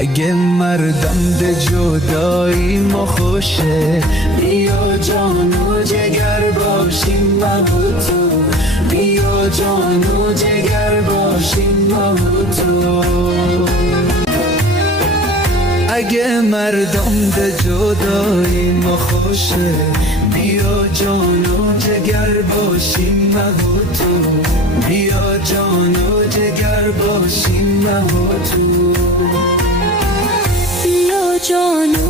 اگه مردم به جدایی ما خوشه، بیا جان و جگر باشیم من و تو، بیا جان و جگر باشیم من و تو. اگه مردم به جدایی ما خوشه، بیا جان و جگر باشیم من و تو، بیا جان و جگر باشیم من و تو، بیا جان